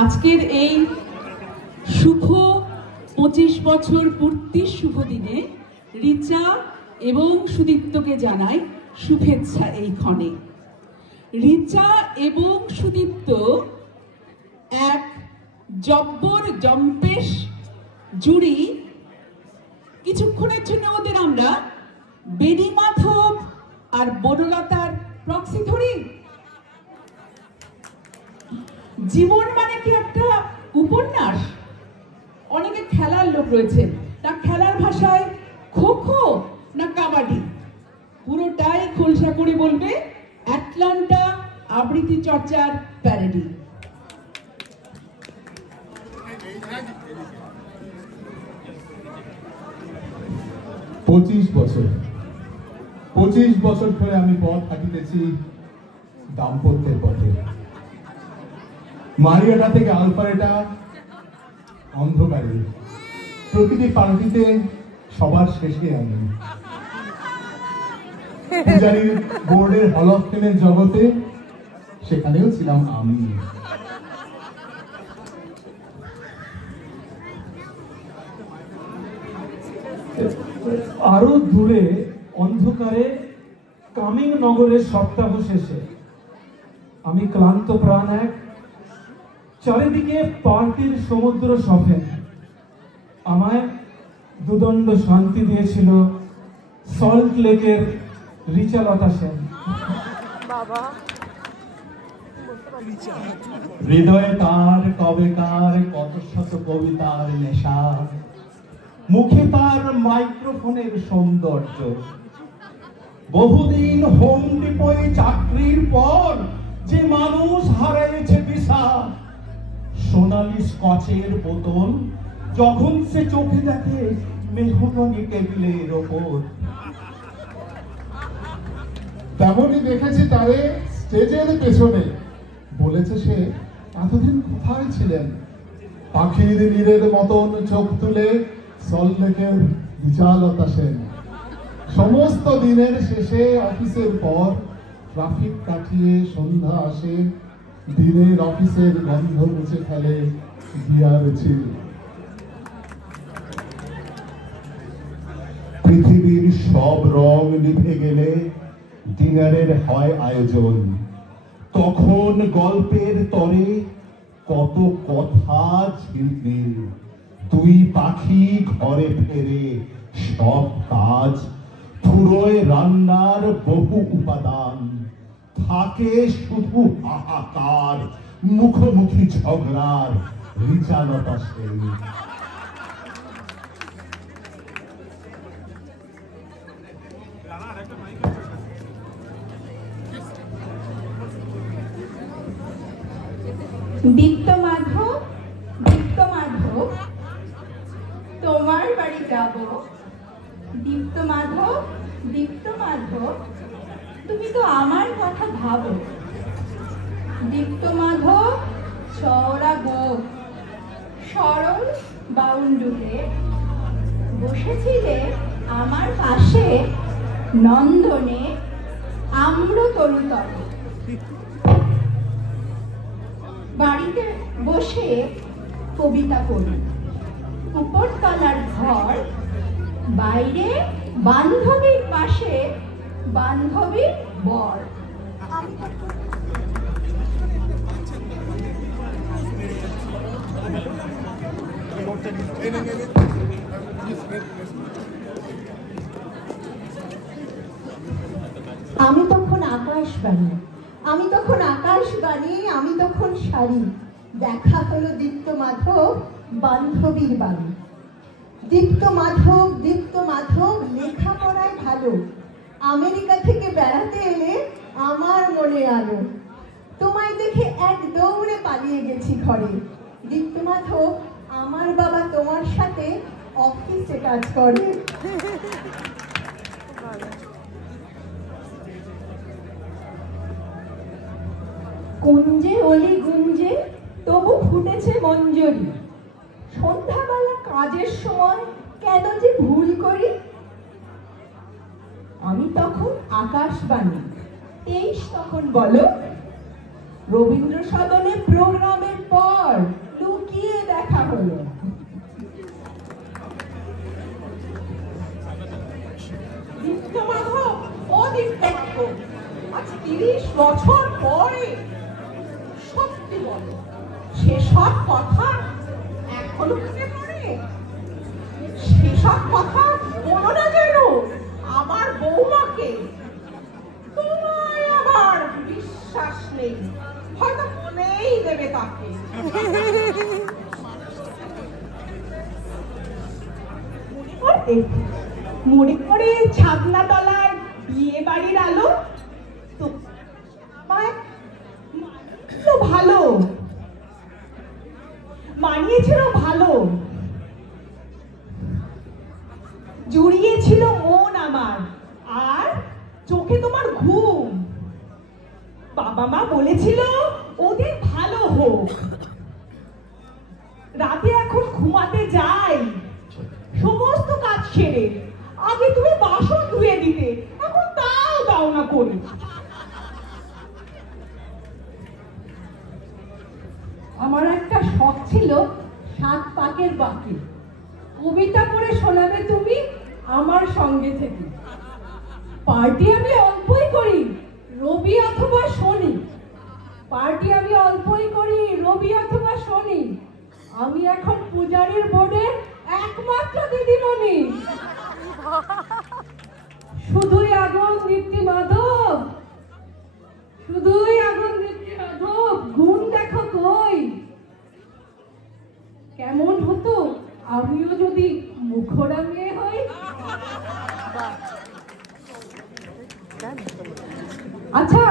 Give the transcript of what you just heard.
আজকের এই শুভ 25 বছর পূর্তির শুভ দিনে রিচা এবং সুদীপ্তকে জানাই শুভেচ্ছা এই ক্ষণে। রিচা এবং সুদীপ্ত এক জব্বর জম্পেশ জুড়ি। কিছুক্ষণের জন্য ওদের আমরা বেণী মাধব আর বনলতার প্রক্সি ধরি। জীবন মানে কি একটা উপন্যাস? অনেকে খেলার লোক রয়েছেন, তা খেলার ভাষায় খো খো না কাবাডি? পুরোটাই খোলসা করে বলবে অ্যাটলান্টা আবৃত্তি চর্চার প্যারেডি। পঁচিশ বছর ধরে আমি পথ হাঁটিতেছি দাম্পত্যের পথে। মারিয়াটা থেকে আলফারেটা অন্ধকারে, প্রকৃতি পার্টিতে সবার শেষে আমি। পূজারীর বোর্ডের হল অফ ফেমের জগতে সেখানেও ছিলাম আমি। আরো দূরে অন্ধকারে কামিং নগরের সপ্তাহ শেষে আমি ক্লান্ত প্রাণ এক, চারিদিকে পার্টির সমুদ্র সফেন। আমায় দুদণ্ড শান্তি দিয়েছিল সল্ট লেকের রিচালতা সেন। হৃদয়ে তার কবেকার কত শত কবিতার নেশা, মুখে তার মাইক্রোফোনের সৌন্দর্য। বহুদিন হোম ডিপোয় চাকরির পর যে মানুষ হারিয়েছে দিশা, সোনালি স্কচের বোতল যখন সে চোখে দেখে মেহগনি টেবিলের ওপর। তেমনই দেখেছি তারে স্টেজের পেছনে, বলেছে সে এতদিন কোথায় ছিলেন। পাখির নীরের মতন চোখ তুলে সল্টলেকের বিশালতা সেন। সমস্ত দিনের শেষে অফিসের পর ট্রাফিক কাটিয়ে সন্ধ্যা আসে, দিনের অফিসের গন্ধ মুছে ফেলে বিয়ার চিল। পৃথিবীর সব রং নিভে গেলে ডিনারের হয় আয়োজন, তখন গল্পের তরে কত কথা ঝিলমিল। দুই পাখি ঘরে ফেরে, সব কাজ পুরোয় রান্নার বহু উপাদান, থাকে শুধু হাহাকার, মুখোমুখি ঝগড়ার রিচালতা সেন। দীপ্ত মাধব, তোমার বাড়ি যাব। দীপ্ত মাধব, তুমি তো আমার কথা ভাবো। দীপ্ত মাধব চওড়া গোপ, সরল বাউন্ডুলে বসেছিলে আমার পাশে নন্দনে আম্রতরুতলে। বাড়িতে বসে কবিতা পড়ি, উপরতলার ঘর, বাইরে বান্ধবীর পাশে বান্ধবীর বর। আমি তখন আকাশবাণী, আমি তখন শাড়ি। দেখা হলো দীপ্ত মাধব বান্ধবীর বাড়ি। দীপ্ত মাধব লেখাপড়ায় ভালো, আমেরিকা থেকে বেড়াতে এলে আমার মনে আলো। তোমায় দেখে এক দৌড়ে পালিয়ে গেছি ঘরে। দীপ্ত মাধব, আমার বাবা তোমার সাথে অফিসে কাজ করে। কুঞ্জে অলি গুঞ্জে তবু ফুটেছে মঞ্জরি। সন্ধ্যাবেলা কাজের সময় কেন যে ভুল করি। আমি তখন আকাশবাণী, 23 তখন বলো। রবীন্দ্র সদনে প্রোগ্রামের পর 40 বছর পরে সত্যি বলো, সেসব কথা এখনো মনে পড়ে? সেসব কথা বলো না যেন আমার বৌমাকে। তোমায় আবার বিশ্বাস নেই, হয়তো বলেই দেবে তাকে। মনে করে ছাদনা তলায় বিয়ে বাড়ির আলো তো ভালো মানিয়েছিল, ভালো জুড়িয়েছিল মন আমার, আর চোখে তোমার ঘুম। বাবা মা বলেছিল ওদের ভালো হোক। রাতে এখন ঘুমাতে যাই সমস্ত কাজ সেরে, আগে তুমি বাসন ধুয়ে দিতে, এখন তাও দাও না করে। আমার একটা শখ ছিল 7 পাকের বাকি, কবিতা পড়ে শোনাবে তুমি আমার সঙ্গে থেকে। পার্টি আমি অল্পই করি, রবি অথবা শনি। পার্টি আমি অল্পই করি, রবি অথবা শনি। আমি এখন পূজারীর বোর্ডের একমাত্র দিদিমণি। শুধুই আগুন দীপ্তি মাধব, শুধুই আগুন দীপ্তি মাধব, গুণ দেখো কই। কেমন হতো আমিও যদি মুখরা মেয়ে হই। আচ্ছা